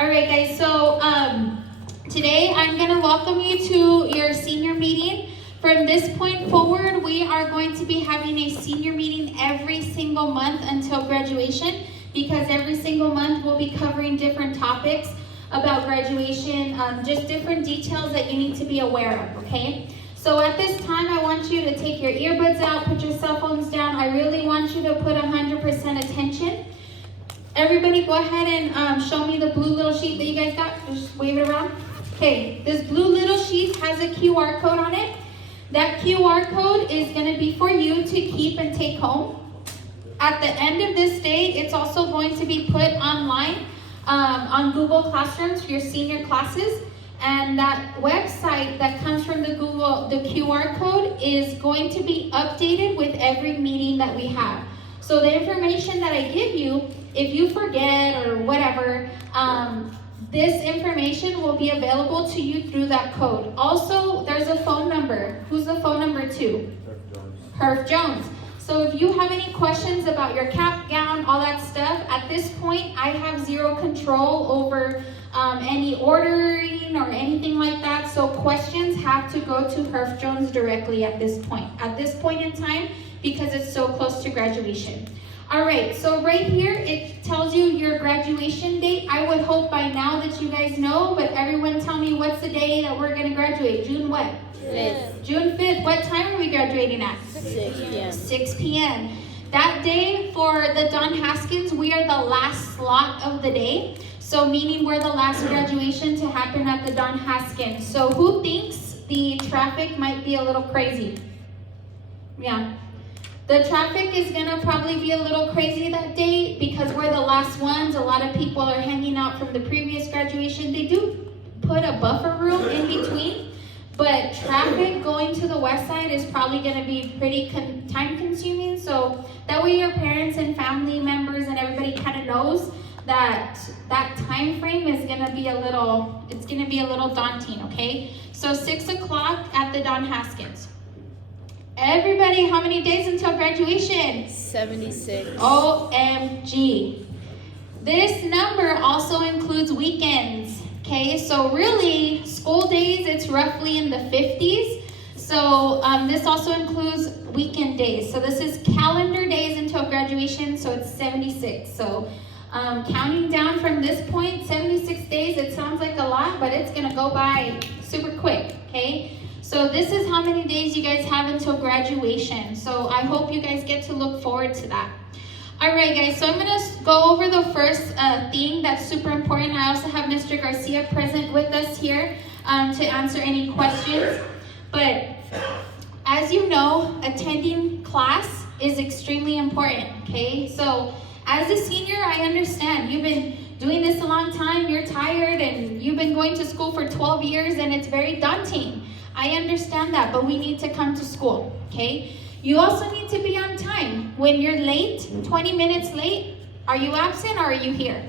All right, guys, so today I'm going to welcome you to your senior meeting. From this point forward, we are going to be having a senior meeting every single month until graduation, because every single month we'll be covering different topics about graduation, just different details that you need to be aware of, okay? So at this time, I want you to take your earbuds out, put your cell phones down. I really want you to put 100% attention. Everybody go ahead and show me the blue little sheet that you guys got. Just wave it around. Okay, this blue little sheet has a QR code on it. That QR code is going to be for you to keep and take home. At the end of this day, it's also going to be put online on Google Classrooms for your senior classes. And that website that comes from the QR code is going to be updated with every meeting that we have. So the information that I give you, if you forget or whatever, this information will be available to you through that code. Also, there's a phone number. Who's the phone number to? Herf Jones. So if you have any questions about your cap, gown, all that stuff, at this point, I have zero control over any ordering or anything like that. So questions have to go to Herf Jones directly at this point. At this point in time, because it's so close to graduation. All right, so right here, it tells you your graduation date. I would hope by now that you guys know, but everyone tell me what's the day that we're gonna graduate? June what? 5th. June 5th. What time are we graduating at? 6 p.m. 6 p.m. That day for the Don Haskins, we are the last slot of the day. So meaning we're the last graduation to happen at the Don Haskins. So who thinks the traffic might be a little crazy? Yeah. The traffic is gonna probably be a little crazy that day because we're the last ones. A lot of people are hanging out from the previous graduation. They do put a buffer room in between, but traffic going to the west side is probably gonna be pretty time consuming. So that way your parents and family members and everybody kind of knows that time frame is gonna be a little daunting, okay? So 6 o'clock at the Don Haskins. Everybody, how many days until graduation? 76. OMG. This number also includes weekends, okay? So really, school days, it's roughly in the 50s. So this also includes weekend days. So this is calendar days until graduation, so it's 76. So counting down from this point, 76 days, it sounds like a lot, but it's gonna go by super quick, okay? So this is how many days you guys have until graduation. So I hope you guys get to look forward to that. All right, guys, so I'm gonna go over the first thing that's super important. I also have Mr. Garcia present with us here to answer any questions. But as you know, attending class is extremely important, okay? So as a senior, I understand you've been doing this a long time, you're tired, and you've been going to school for 12 years, and it's very daunting. I understand that, but we need to come to school, okay? You also need to be on time. When you're late, 20 minutes late, are you absent or are you here?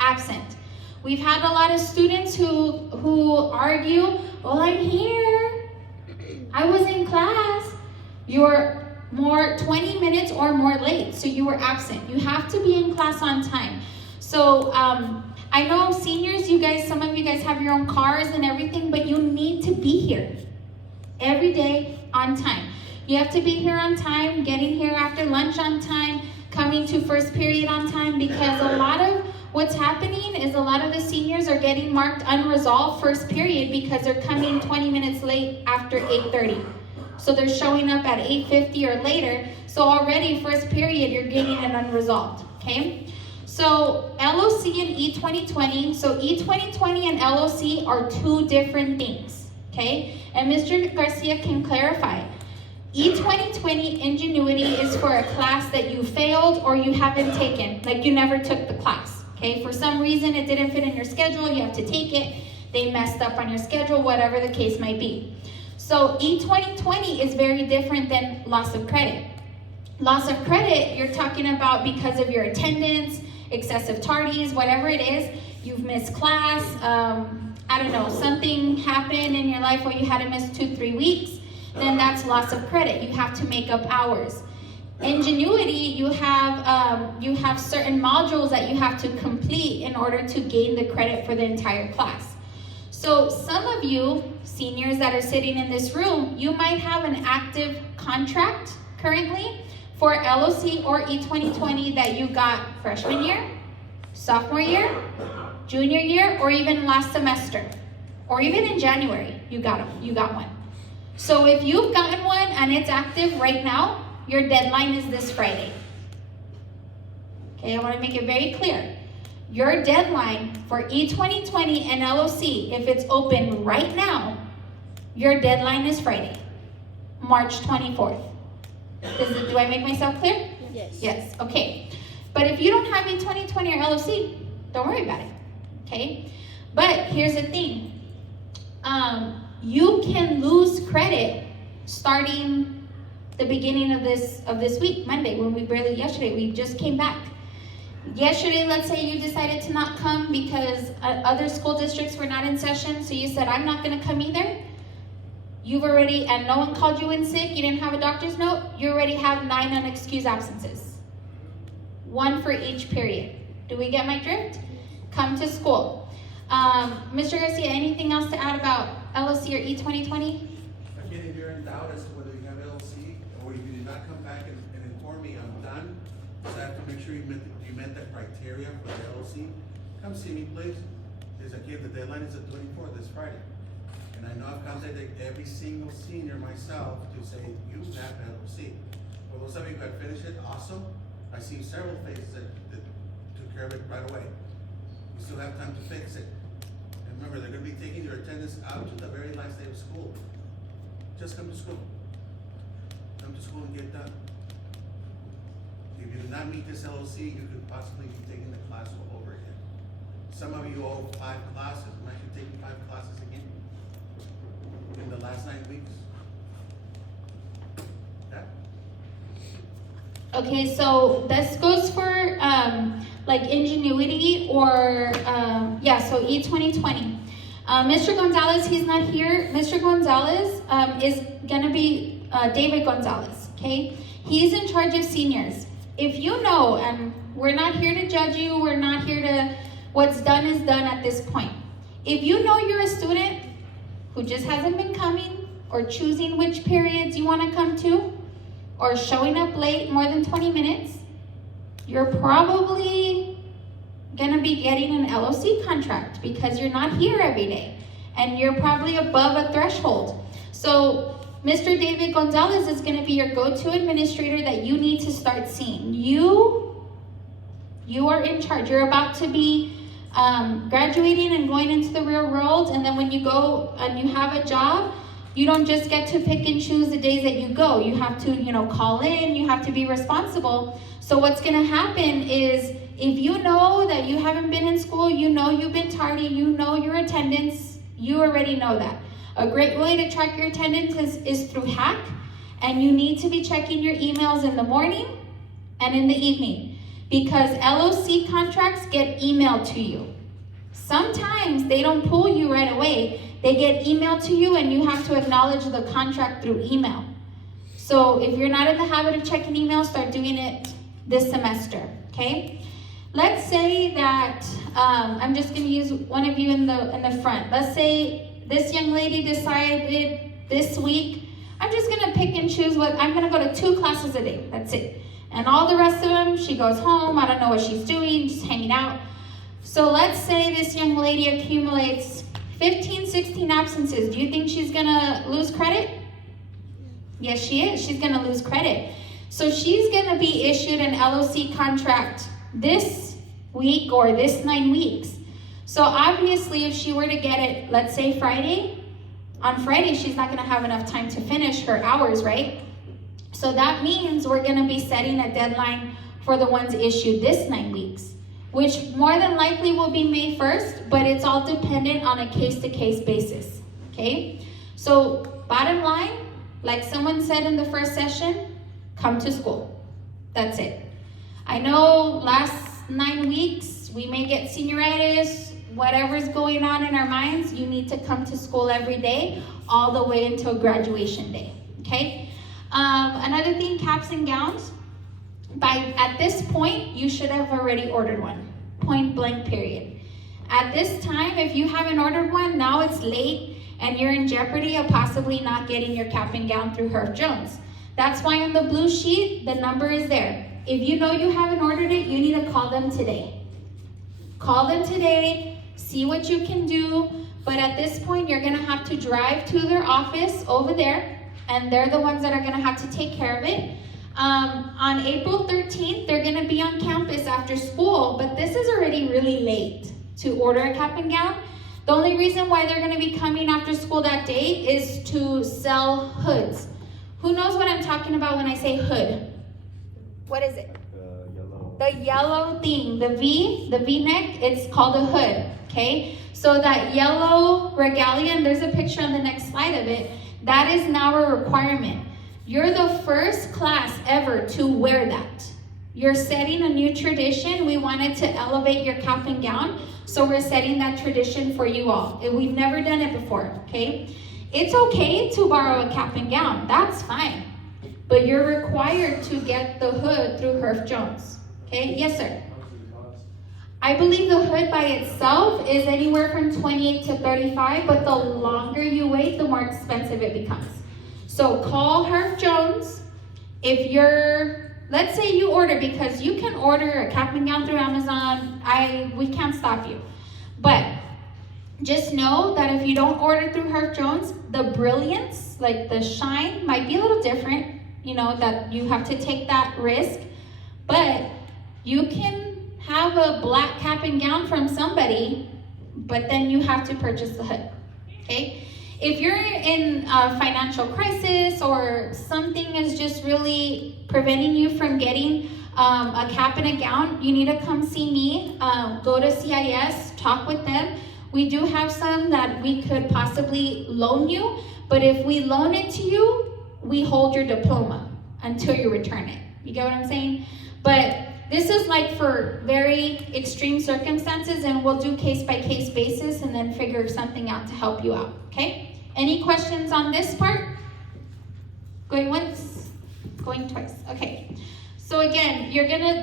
Absent. We've had a lot of students who argue, well, I'm here. I was in class. You're more 20 minutes or more late, so you were absent. You have to be in class on time. So I know seniors, some of you guys have your own cars and everything, but you need to be here every day on time. You have to be here on time, getting here after lunch on time, coming to first period on time, because a lot of what's happening is a lot of the seniors are getting marked unresolved first period because they're coming 20 minutes late after 8:30. So they're showing up at 8:50 or later. So already first period, you're getting it unresolved, okay? So LOC and E2020, so E2020 and LOC are two different things, okay? And Mr. Garcia can clarify. E2020 Ingenuity is for a class that you failed or you haven't taken, like you never took the class, okay? For some reason it didn't fit in your schedule, you have to take it, they messed up on your schedule, whatever the case might be. So E2020 is very different than loss of credit. Loss of credit, you're talking about because of your attendance, excessive tardies, whatever it is, you've missed class, I don't know, something happened in your life where you had to miss 2-3 weeks, then that's loss of credit. You have to make up hours. Ingenuity, you have certain modules that you have to complete in order to gain the credit for the entire class. So some of you seniors that are sitting in this room, you might have an active contract currently for LOC or E2020 that you got freshman year, sophomore year, junior year, or even last semester, or even in January, you got one. So if you've gotten one and it's active right now, your deadline is this Friday. Okay, I want to make it very clear. Your deadline for E2020 and LOC, if it's open right now, your deadline is Friday, March 24th. Do I make myself clear? Yes. Yes, okay. But if you don't have E2020 or LOC, don't worry about it, okay? But here's the thing. You can lose credit starting the beginning of this week, Monday, yesterday, we just came back. Yesterday, let's say you decided to not come because other school districts were not in session, so you said, I'm not gonna come either. And no one called you in sick, you didn't have a doctor's note, you already have 9 unexcused absences. 1 for each period. Do we get my drift? Come to school. Mr. Garcia, anything else to add about LOC or E2020? Again, if you're in doubt as to whether you have LLC or if you did not come back and inform me I'm done, so I have to make sure you met the criteria for the LLC, come see me, please. Because again, the deadline is the 24th, this Friday. And I know I've contacted every single senior myself to say, you have LLC. For those of you who have finished it, awesome. I see several faces that took care of it right away. You still have time to fix it. And remember, they're gonna be taking your attendance out to the very last day of school. Just come to school. Come to school and get done. If you do not meet this LOC, you could possibly be taking the class all over again. Some of you owe 5 classes. Imagine taking 5 classes again in the last 9 weeks. Yeah. Okay, so this goes for like ingenuity or so E2020. Mr. Gonzalez, he's not here. Mr. Gonzalez is gonna be David Gonzalez, okay? He's in charge of seniors. If you know, and we're not here to judge you, we're not here to, what's done is done at this point. If you know you're a student who just hasn't been coming or choosing which periods you wanna come to, or showing up late more than 20 minutes, you're probably gonna be getting an LOC contract because you're not here every day and you're probably above a threshold. So Mr. David Gonzalez is gonna be your go-to administrator that you need to start seeing. You are in charge. You're about to be graduating and going into the real world, and then when you go and you have a job, you don't just get to pick and choose the days that you go. You have to, call in, you have to be responsible. So what's gonna happen is, if you know that you haven't been in school, you know you've been tardy, you know your attendance, you already know that. A great way to track your attendance is through Hack, and you need to be checking your emails in the morning and in the evening, because LOC contracts get emailed to you. Sometimes they don't pull you right away. They get emailed to you and you have to acknowledge the contract through email. So if you're not in the habit of checking email, start doing it this semester, okay? Let's say that, I'm just gonna use one of you in the front. Let's say this young lady decided this week, I'm just gonna pick and choose I'm gonna go to 2 classes a day, that's it. And all the rest of them, she goes home, I don't know what she's doing, just hanging out. So let's say this young lady accumulates 15, 16 absences. Do you think she's gonna lose credit? Yes, she is. She's gonna lose credit. So she's gonna be issued an LOC contract this week or this 9 weeks. So obviously if she were to get it, let's say Friday, on Friday she's not gonna have enough time to finish her hours, right? So that means we're gonna be setting a deadline for the ones issued this 9 weeks, which more than likely will be May 1st, but it's all dependent on a case-to-case basis, okay? So bottom line, like someone said in the first session, come to school. That's it. I know last 9 weeks, we may get senioritis, whatever's going on in our minds, you need to come to school every day, all the way until graduation day, okay? Another thing, caps and gowns. At this point, you should have already ordered one. Point blank, period. At this time, if you haven't ordered one, now it's late and you're in jeopardy of possibly not getting your cap and gown through Herf Jones. That's why on the blue sheet, the number is there. If you know you haven't ordered it, you need to call them today. Call them today, see what you can do, but at this point, you're gonna have to drive to their office over there, and they're the ones that are gonna have to take care of it. On April 13th, they're gonna be on campus after school, but this is already really late to order a cap and gown. The only reason why they're gonna be coming after school that day is to sell hoods. Who knows what I'm talking about when I say hood? What is it? The yellow thing, the V-neck, it's called a hood, okay? So that yellow regalia, and there's a picture on the next slide of it, that is now a requirement. You're the first class ever to wear that. You're setting a new tradition. We wanted to elevate your cap and gown, so we're setting that tradition for you all. And we've never done it before, okay? It's okay to borrow a cap and gown, that's fine. But you're required to get the hood through Herf Jones. Okay, yes sir. I believe the hood by itself is anywhere from $28 to $35, but the longer you wait, the more expensive it becomes. So call Herf Jones. If let's say you order, because you can order a cap and gown through Amazon, we can't stop you. But just know that if you don't order through Herf Jones, the brilliance, like the shine, might be a little different. You know, that you have to take that risk, but you can have a black cap and gown from somebody, but then you have to purchase the hood, okay? If you're in a financial crisis or something is just really preventing you from getting a cap and a gown, you need to come see me, go to CIS, talk with them. We do have some that we could possibly loan you, but if we loan it to you, we hold your diploma until you return it. You get what I'm saying? But this is like for very extreme circumstances, and we'll do case-by-case basis and then figure something out to help you out, okay? Any questions on this part? Going once, going twice, okay. So again,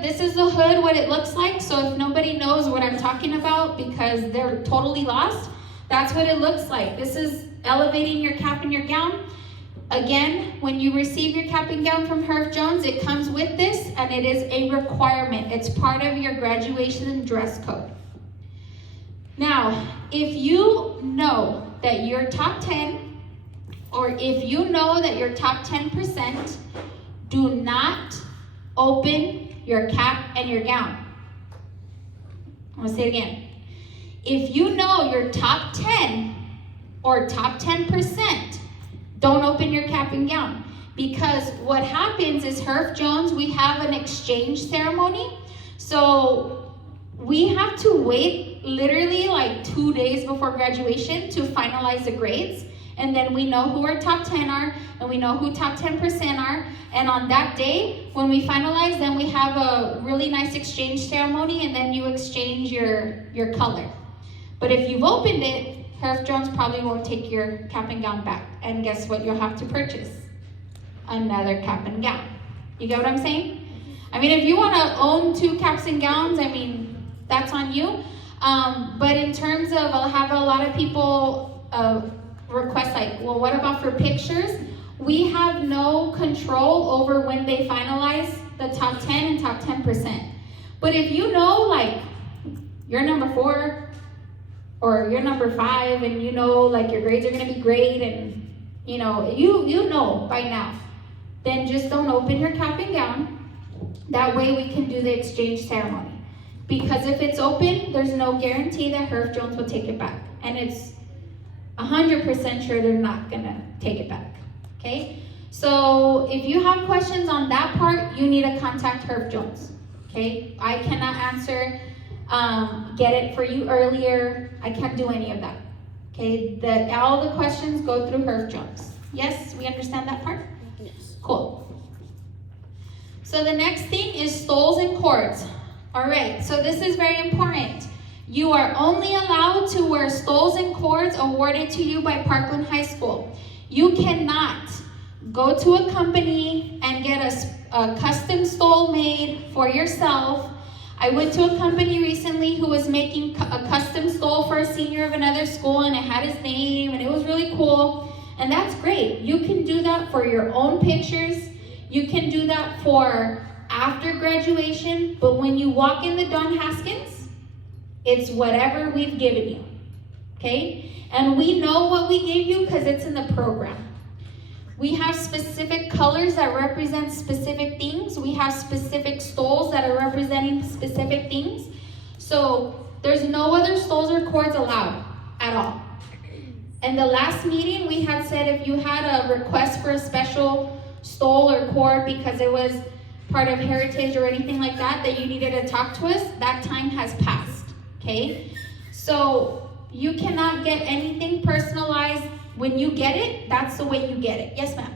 this is the hood, what it looks like. So if nobody knows what I'm talking about because they're totally lost, that's what it looks like. This is elevating your cap and your gown. Again, when you receive your cap and gown from Herf Jones, it comes with this, and it is a requirement. It's part of your graduation dress code. Now, if you know that you're top 10, or if you know that you're top 10%, do not open your cap and your gown. I'm gonna say it again. If you know you're top 10 or top 10%, don't open your cap and gown, because what happens is Herf Jones, we have an exchange ceremony. So we have to wait literally like 2 days before graduation to finalize the grades. And then we know who our top 10 are, and we know who top 10% are. And on that day, when we finalize, then we have a really nice exchange ceremony, and then you exchange your color. But if you've opened it, Herf Jones probably won't take your cap and gown back. And guess what you'll have to purchase? Another cap and gown. You get what I'm saying? I mean, if you want to own 2 caps and gowns, I mean, that's on you. But in terms of, I'll have a lot of people request like, well, what about for pictures? We have no control over when they finalize the top 10 and top 10%. But if you know, like, you're number 4, or you're number 5, and you know like your grades are gonna be great, and you know by now, then just don't open your cap and gown. That way we can do the exchange ceremony. Because if it's open, there's no guarantee that Herf Jones will take it back. And it's 100% sure they're not gonna take it back, okay? So if you have questions on that part, you need to contact Herf Jones, okay? I cannot answer, get it for you earlier. I can't do any of that, okay? All the questions go through Herf Jones. Yes, we understand that part? Yes. Cool. So the next thing is stoles and cords. All right, so this is very important. You are only allowed to wear stoles and cords awarded to you by Parkland High School. You cannot go to a company and get a custom stole made for yourself. I went to a company recently who was making a custom stole for a senior of another school, and it had his name, and it was really cool. And that's great. You can do that for your own pictures. You can do that for after graduation. But when you walk in the Don Haskins, it's whatever we've given you. Okay? And we know what we gave you because it's in the program. We have specific colors that represent specific things. We have specific stoles that are representing specific things. So there's no other stoles or cords allowed at all. In the last meeting, we had said if you had a request for a special stole or cord because it was part of heritage or anything like that, that you needed to talk to us, that time has passed, okay? So you cannot get anything personalized. When you get it, that's the way you get it. Yes, ma'am?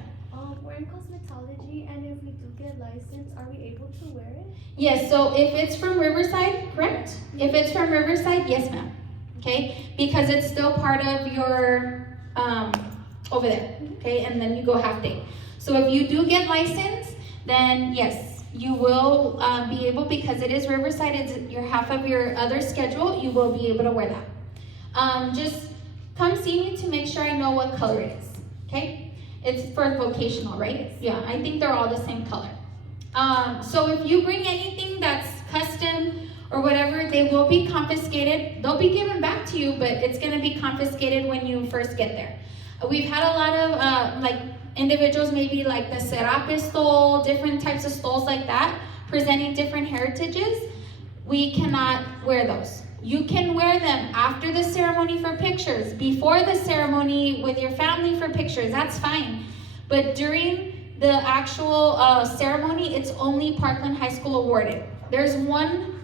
We're in cosmetology, and if we do get licensed, are we able to wear it? Yes, so if it's from Riverside, correct? If it's from Riverside, yes, ma'am. Okay? Because it's still part of your, over there. Okay? And then you go half day. So if you do get licensed, then yes, you will be able, because it is Riverside, it's your half of your other schedule, you will be able to wear that. Just come see me to make sure I know what color it is, okay? It's for vocational, right? Yeah, I think they're all the same color. So if you bring anything that's custom or whatever, they will be confiscated. They'll be given back to you, but it's gonna be confiscated when you first get there. We've had a lot of like individuals, maybe like the Serapis stole, different types of stoles like that, presenting different heritages. We cannot wear those. You can wear them after the ceremony for pictures, before the ceremony with your family for pictures, that's fine. But during the actual ceremony, it's only Parkland High School awarded. There's one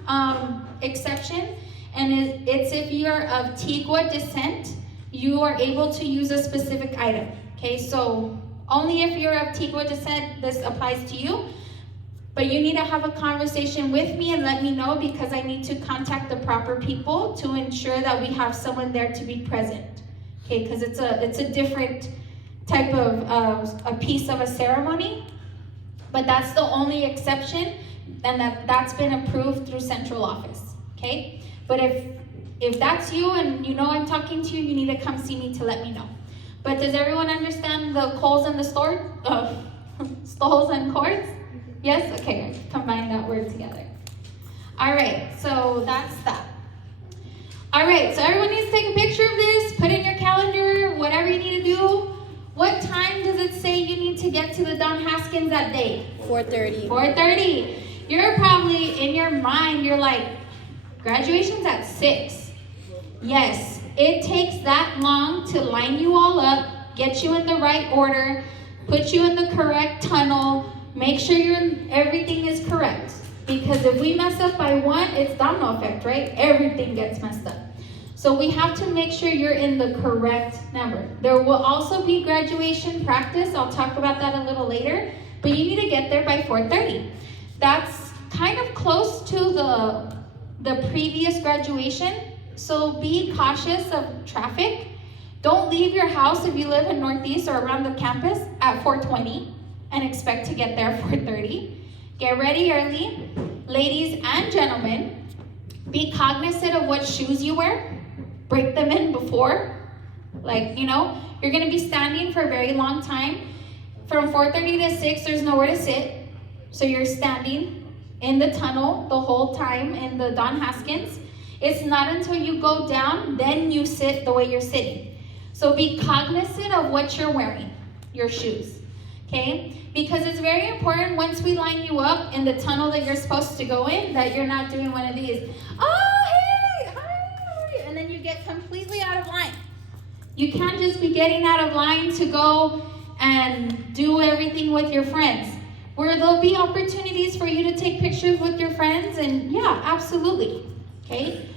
exception, and it's if you're of Tigua descent, you are able to use a specific item. Okay, so only if you're of Tigua descent, this applies to you. But you need to have a conversation with me and let me know, because I need to contact the proper people to ensure that we have someone there to be present. Okay, because it's a different type of a piece of a ceremony, but that's the only exception, and that's been approved through central office. Okay, but if that's you and you know I'm talking to you, you need to come see me to let me know. But does everyone understand the coals and the store stoles and cords? Yes? Okay, combine that word together. All right, so that's that. All right, so everyone needs to take a picture of this, put it in your calendar, whatever you need to do. What time does it say you need to get to the Don Haskins that day? 4:30. 4:30. You're probably, in your mind, you're like, graduation's at 6. Yes, it takes that long to line you all up, get you in the right order, put you in the correct tunnel, make sure everything is correct. Because if we mess up by one, it's domino effect, right? Everything gets messed up. So we have to make sure you're in the correct number. There will also be graduation practice. I'll talk about that a little later. But you need to get there by 4:30. That's kind of close to the previous graduation. So be cautious of traffic. Don't leave your house if you live in Northeast or around the campus at 4:20 and expect to get there at 4:30. Get ready early. Ladies and gentlemen, be cognizant of what shoes you wear. Break them in before. Like, you're gonna be standing for a very long time. From 4:30 to 6, there's nowhere to sit. So you're standing in the tunnel the whole time in the Don Haskins. It's not until you go down, then you sit the way you're sitting. So be cognizant of what you're wearing, your shoes, okay? Because it's very important once we line you up in the tunnel that you're supposed to go in, that you're not doing one of these, oh, hey, hi, how are you? And then you get completely out of line. You can't just be getting out of line to go and do everything with your friends. Where there'll be opportunities for you to take pictures with your friends, and yeah, absolutely, okay?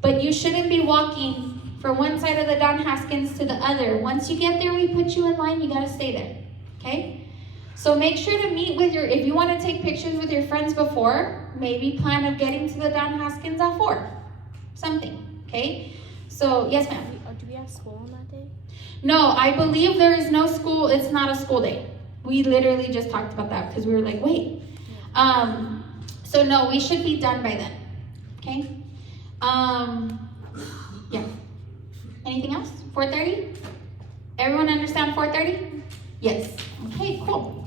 But you shouldn't be walking from one side of the Don Haskins to the other. Once you get there, we put you in line, you gotta stay there, okay? So make sure to meet with if you wanna take pictures with your friends before, maybe plan of getting to the Don Haskins at 4, something, okay? So, yes ma'am? Do we have school on that day? No, I believe there is no school, it's not a school day. We literally just talked about that because we were like, wait. So no, we should be done by then. Okay? Yeah. Anything else? 4:30? Everyone understand 4:30? Yes. Okay, cool.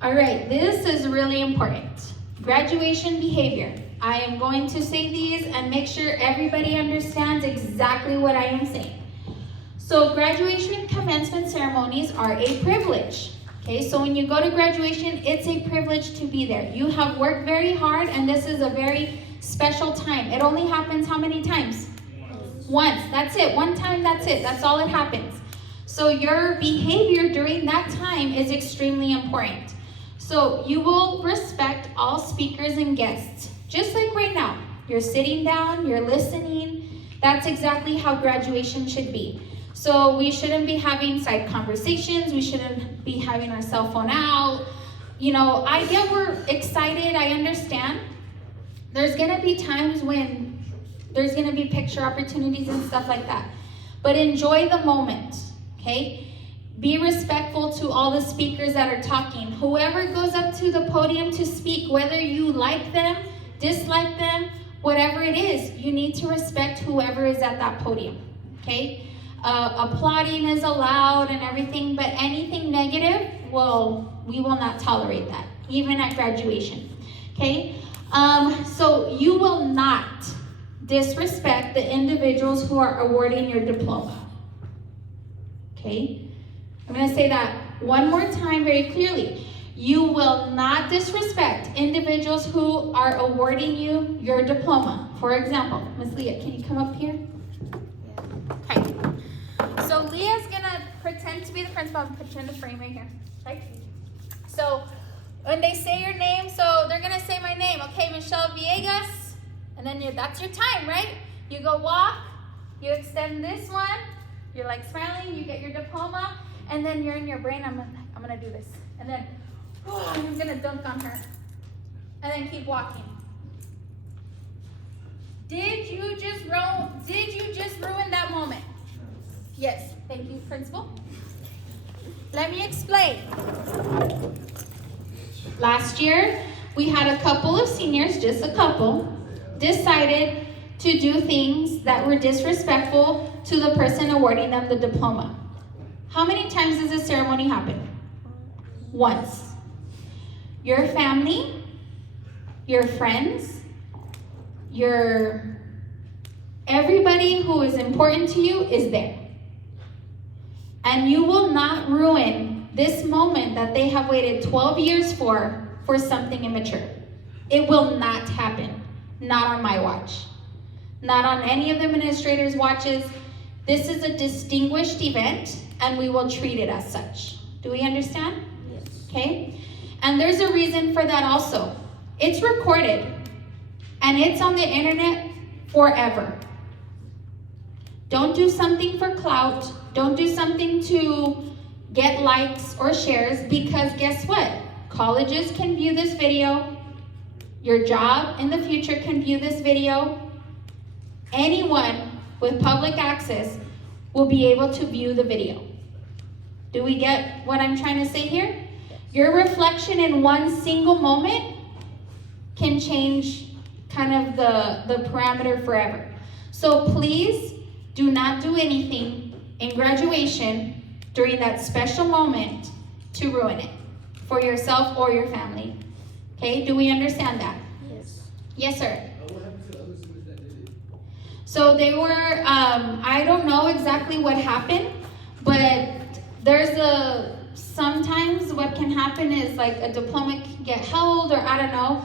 All right, this is really important. Graduation behavior. I am going to say these and make sure everybody understands exactly what I am saying. So graduation and commencement ceremonies are a privilege. Okay, so when you go to graduation, it's a privilege to be there. You have worked very hard, and this is a very special time. It only happens how many times? Once. That's it. One time, that's it. That's all it happens. So your behavior during that time is extremely important. So you will respect all speakers and guests. Just like right now. You're sitting down, you're listening. That's exactly how graduation should be. So we shouldn't be having side conversations. We shouldn't be having our cell phone out. You know, I get we're excited. I understand. There's going to be times when there's going to be picture opportunities and stuff like that. But enjoy the moment, okay? Be respectful to all the speakers that are talking. Whoever goes up to the podium to speak, whether you like them, dislike them, whatever it is, you need to respect whoever is at that podium, okay? Applauding is allowed and everything, but anything negative, well, we will not tolerate that, even at graduation, okay? So you will not disrespect the individuals who are awarding your diploma, okay? I'm going to say that one more time very clearly. You will not disrespect individuals who are awarding you your diploma. For example, Ms. Leah, can you come up here? Okay. So Leah's going to pretend to be the principal and put you in the frame right here. Okay? So when they say your name, so they're going to say my name. Okay, Michelle Villegas. And then that's your time, right? You go walk. You extend this one. You're like smiling. You get your diploma. And then you're in your brain, I'm gonna do this. And then, I'm gonna dunk on her. And then keep walking. Did you just ruin that moment? Yes, thank you, principal. Let me explain. Last year, we had a couple of seniors, just a couple, decided to do things that were disrespectful to the person awarding them the diploma. How many times does this ceremony happen? Once. Your family, your friends, everybody who is important to you is there. And you will not ruin this moment that they have waited 12 years for something immature. It will not happen. Not on my watch. Not on any of the administrators' watches. This is a distinguished event, and we will treat it as such. Do we understand? Yes. Okay? And there's a reason for that also. It's recorded, and it's on the internet forever. Don't do something for clout. Don't do something to get likes or shares, because guess what? Colleges can view this video. Your job in the future can view this video. Anyone with public access will be able to view the video. Do we get what I'm trying to say here? Your reflection in one single moment can change kind of the parameter forever. So please do not do anything in graduation during that special moment to ruin it for yourself or your family. Okay, do we understand that? Yes. Yes, sir. What happened to the other students that did it? So they were, I don't know exactly what happened, but sometimes what can happen is like a diploma can get held, or I don't know.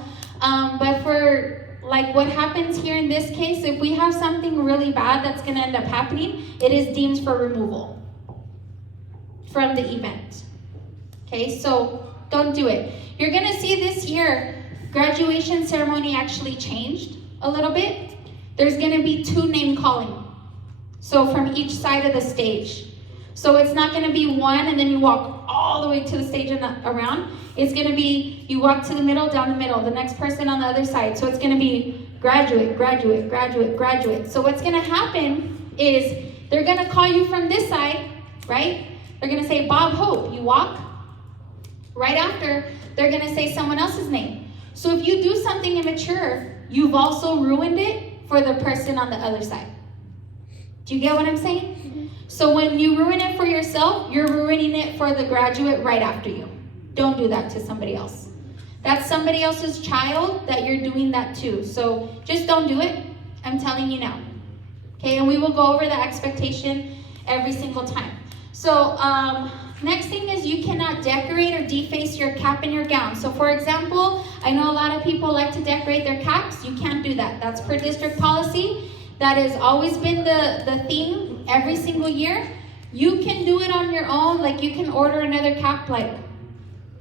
But for like what happens here in this case, if we have something really bad that's gonna end up happening, it is deemed for removal from the event. Okay, so don't do it. You're gonna see this year, graduation ceremony actually changed a little bit. There's gonna be 2 name calling. So from each side of the stage. So it's not gonna be one and then you walk all the way to the stage and around. It's gonna be, you walk to the middle, down the middle, the next person on the other side. So it's gonna be graduate, graduate, graduate, graduate. So what's gonna happen is they're gonna call you from this side, right? They're gonna say Bob Hope, you walk. Right after, they're gonna say someone else's name. So if you do something immature, you've also ruined it for the person on the other side. Do you get what I'm saying? So when you ruin it for yourself, you're ruining it for the graduate right after you. Don't do that to somebody else. That's somebody else's child that you're doing that to. So just don't do it. I'm telling you now. Okay, and we will go over the expectation every single time. So next thing is you cannot decorate or deface your cap and your gown. So for example, I know a lot of people like to decorate their caps. You can't do that. That's per district policy. That has always been the theme every single year. You can do it on your own. Like you can order another cap like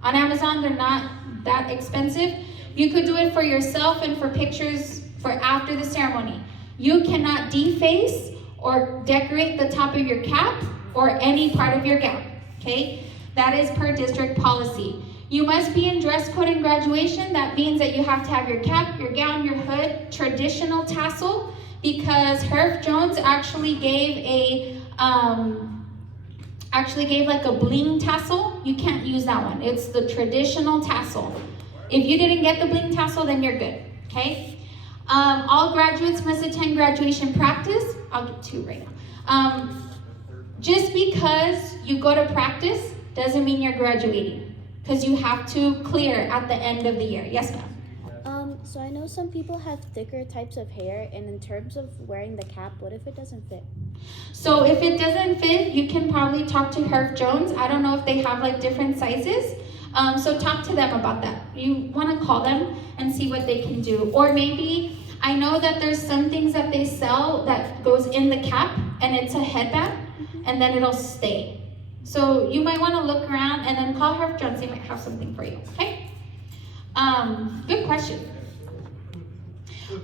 on Amazon. They're not that expensive. You could do it for yourself and for pictures for after the ceremony. You cannot deface or decorate the top of your cap or any part of your gown, okay? That is per district policy. You must be in dress code in graduation. That means that you have to have your cap, your gown, your hood, traditional tassel, because Herf Jones actually gave like a bling tassel. You can't use that one. It's the traditional tassel. If you didn't get the bling tassel, then you're good, okay? All graduates must attend graduation practice. I'll get two right now. Just because you go to practice doesn't mean you're graduating, because you have to clear at the end of the year. Yes, ma'am? So I know some people have thicker types of hair, and in terms of wearing the cap, what if it doesn't fit? So if it doesn't fit, you can probably talk to Herf Jones. I don't know if they have like different sizes. So talk to them about that. You want to call them and see what they can do. Or maybe, I know that there's some things that they sell that goes in the cap and it's a headband and then it'll stay. So you might want to look around and then call Herf Jones. They might have something for you, okay? Good question.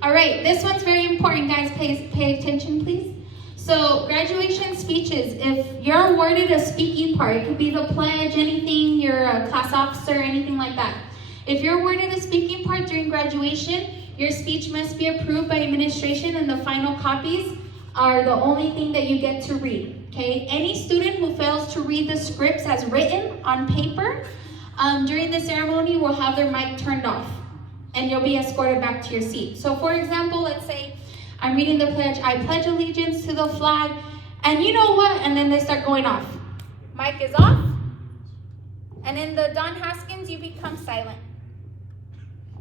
All right, this one's very important, guys. Pay attention, please. So graduation speeches, if you're awarded a speaking part, it could be the pledge, anything, you're a class officer, anything like that. If you're awarded a speaking part during graduation, your speech must be approved by administration and the final copies are the only thing that you get to read, okay? Any student who fails to read the scripts as written on paper during the ceremony will have their mic turned off and you'll be escorted back to your seat. So for example, let's say I'm reading the pledge, I pledge allegiance to the flag, and you know what? And then they start going off. Mic is off, and in the Don Haskins, you become silent.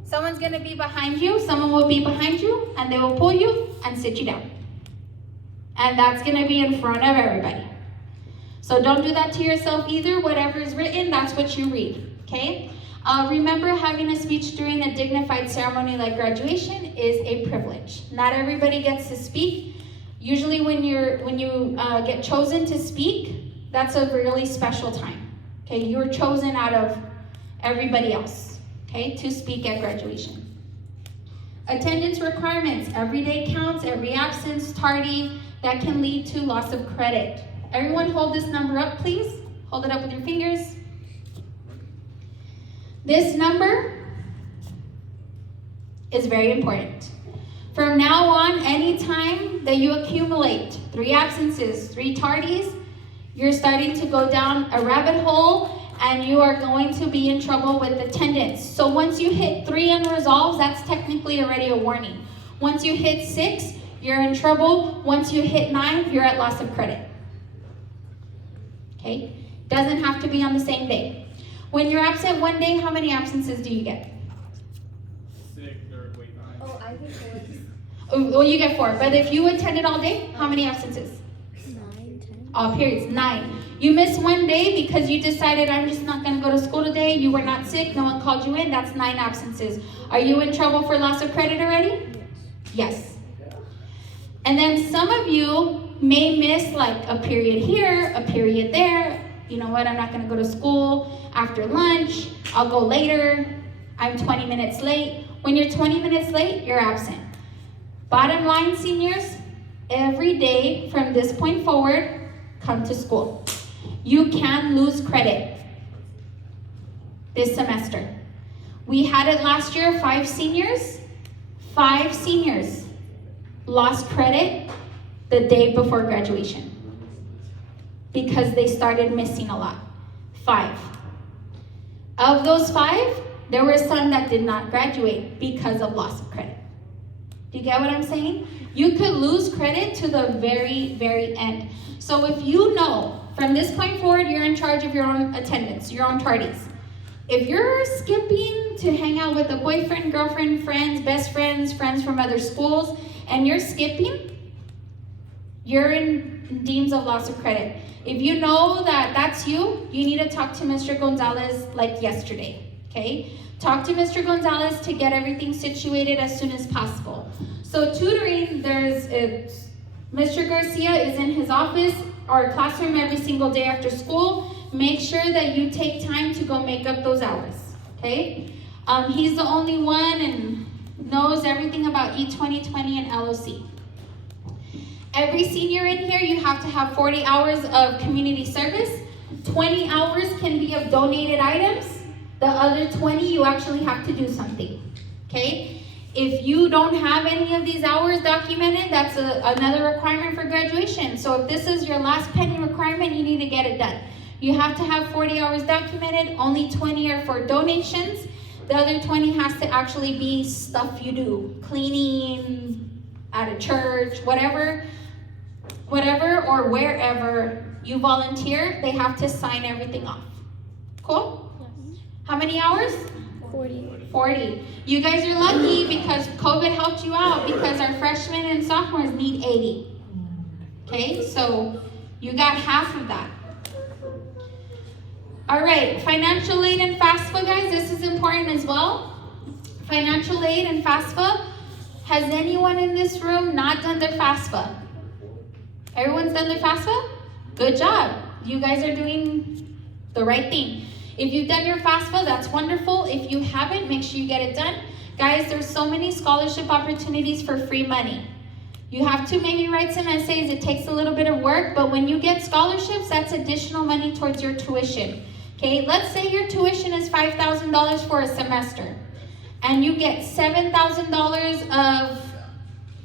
Someone's gonna be behind you, someone will be behind you, and they will pull you and sit you down. And that's gonna be in front of everybody. So don't do that to yourself either. Whatever is written, that's what you read, okay? Remember, having a speech during a dignified ceremony like graduation is a privilege. Not everybody gets to speak. Usually when you get chosen to speak, that's a really special time. Okay, you're chosen out of everybody else, okay, to speak at graduation. Attendance requirements. Every day counts, every absence, tardy, that can lead to loss of credit. Everyone hold this number up, please. Hold it up with your fingers. This number is very important. From now on, anytime that you accumulate 3 absences, 3 tardies, you're starting to go down a rabbit hole and you are going to be in trouble with attendance. So once you hit 3 unresolved, that's technically already a warning. Once you hit 6, you're in trouble. Once you hit 9, you're at loss of credit. Okay? Doesn't have to be on the same day. When you're absent one day, how many absences do you get? 6 or wait, 9. Oh, I think it Well, you get 4. But if you attended all day, how many absences? 9, 10. All periods, 9. You missed one day because you decided, I'm just not going to go to school today. You were not sick. No one called you in. That's 9 absences. Are you in trouble for loss of credit already? Yes. And then some of you may miss like a period here, a period there. You know what? I'm not going to go to school after lunch. I'll go later. I'm 20 minutes late. When you're 20 minutes late, you're absent. Bottom line, seniors, every day from this point forward, come to school. You can lose credit this semester. We had it last year, 5 seniors lost credit the day before graduation. because they started missing a lot. 5. Of those 5, there were some that did not graduate because of loss of credit. Do you get what I'm saying? You could lose credit to the very, very end. So if you know, from this point forward, you're in charge of your own attendance, your own tardies. If you're skipping to hang out with a boyfriend, girlfriend, friends, best friends, friends from other schools, and you're skipping, you're in deems of loss of credit. If you know that that's you, you need to talk to Mr. Gonzalez like yesterday, okay? Talk to Mr. Gonzalez to get everything situated as soon as possible. So tutoring, Mr. Garcia is in his office or classroom every single day after school. Make sure that you take time to go make up those hours, okay? He's the only one and knows everything about E2020 and LOC. Every senior in here, you have to have 40 hours of community service. 20 hours can be of donated items. The other 20, you actually have to do something, okay? If you don't have any of these hours documented, that's another requirement for graduation. So if this is your last pending requirement, you need to get it done. You have to have 40 hours documented. Only 20 are for donations. The other 20 has to actually be stuff you do. Cleaning, at a church, whatever or wherever you volunteer, they have to sign everything off. Cool? Yes. How many hours? 40. You guys are lucky because COVID helped you out because our freshmen and sophomores need 80. Okay, so you got half of that. All right, financial aid and FAFSA, guys, this is important as well. Financial aid and FAFSA. Has anyone in this room not done their FAFSA? Everyone's done their FAFSA? Good job. You guys are doing the right thing. If you've done your FAFSA, that's wonderful. If you haven't, make sure you get it done. Guys, there's so many scholarship opportunities for free money. You have to maybe write some essays. It takes a little bit of work, but when you get scholarships, that's additional money towards your tuition. Okay, let's say your tuition is $5,000 for a semester, and you get $7,000 of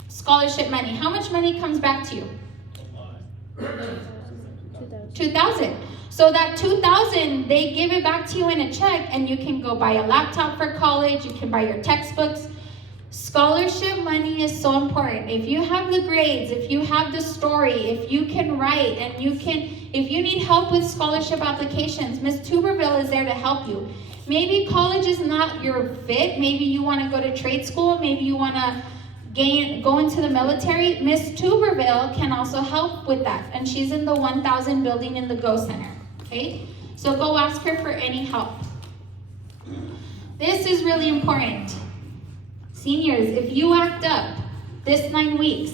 scholarship money. How much money comes back to you? $2,000. So that $2,000, they give it back to you in a check, and you can go buy a laptop for college, you can buy your textbooks. Scholarship money is so important. If you have the grades, if you have the story, if you can write, and if you need help with scholarship applications, Ms. Tuberville is there to help you. Maybe college is not your fit. Maybe you want to go to trade school. Maybe you want to go into the military. Ms. Tuberville can also help with that, and she's in the 1000 building in the Go Center. Okay, so go ask her for any help. This is really important. Seniors, if you act up this 9 weeks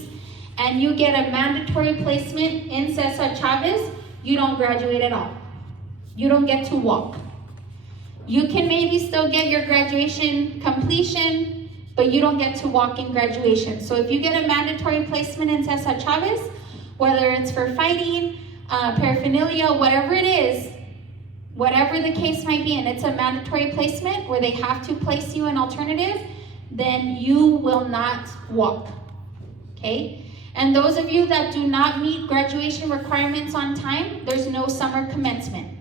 and you get a mandatory placement in Cesar Chavez, you don't graduate at all. You don't get to walk. You can maybe still get your graduation completion, but you don't get to walk in graduation. So if you get a mandatory placement in Cesar Chavez, whether it's for fighting, paraphernalia, whatever it is, whatever the case might be, and it's a mandatory placement where they have to place you an alternative, then you will not walk, okay? And those of you that do not meet graduation requirements on time, there's no summer commencement.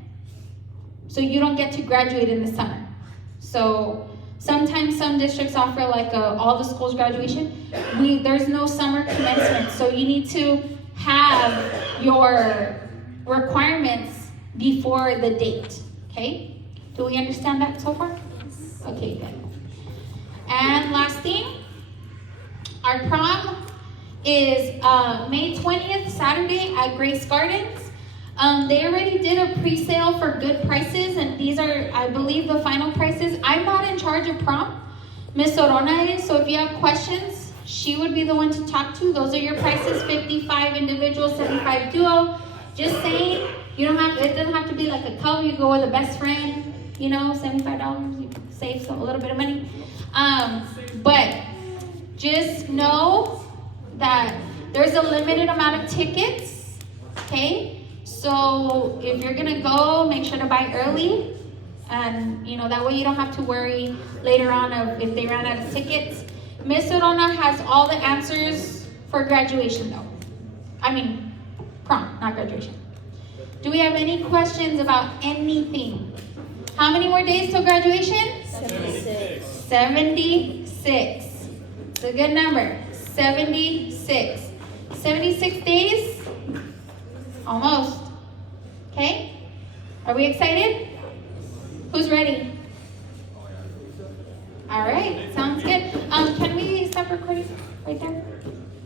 So you don't get to graduate in the summer. So sometimes some districts offer like all the schools graduation. There's no summer commencement, so you need to have your requirements before the date, okay? Do we understand that so far? Okay, good. And last thing, our prom is May 20th, Saturday at Grace Gardens. They already did a pre-sale for good prices, and these are, I believe, the final prices. I'm not in charge of prom. Miss Orona is, so if you have questions, she would be the one to talk to. Those are your prices, 55 individual, 75 duo. Just saying, it doesn't have to be like a couple. You go with a best friend, $75, you save a little bit of money. But just know that there's a limited amount of tickets, okay? So if you're gonna go, make sure to buy early, and that way you don't have to worry later on of if they ran out of tickets. Miss Orona has all the answers for graduation though. I mean, prom, not graduation. Do we have any questions about anything? How many more days till graduation? 76. 76. It's a good number. 76. 76 days? Almost. Okay? Are we excited? Who's ready? All right.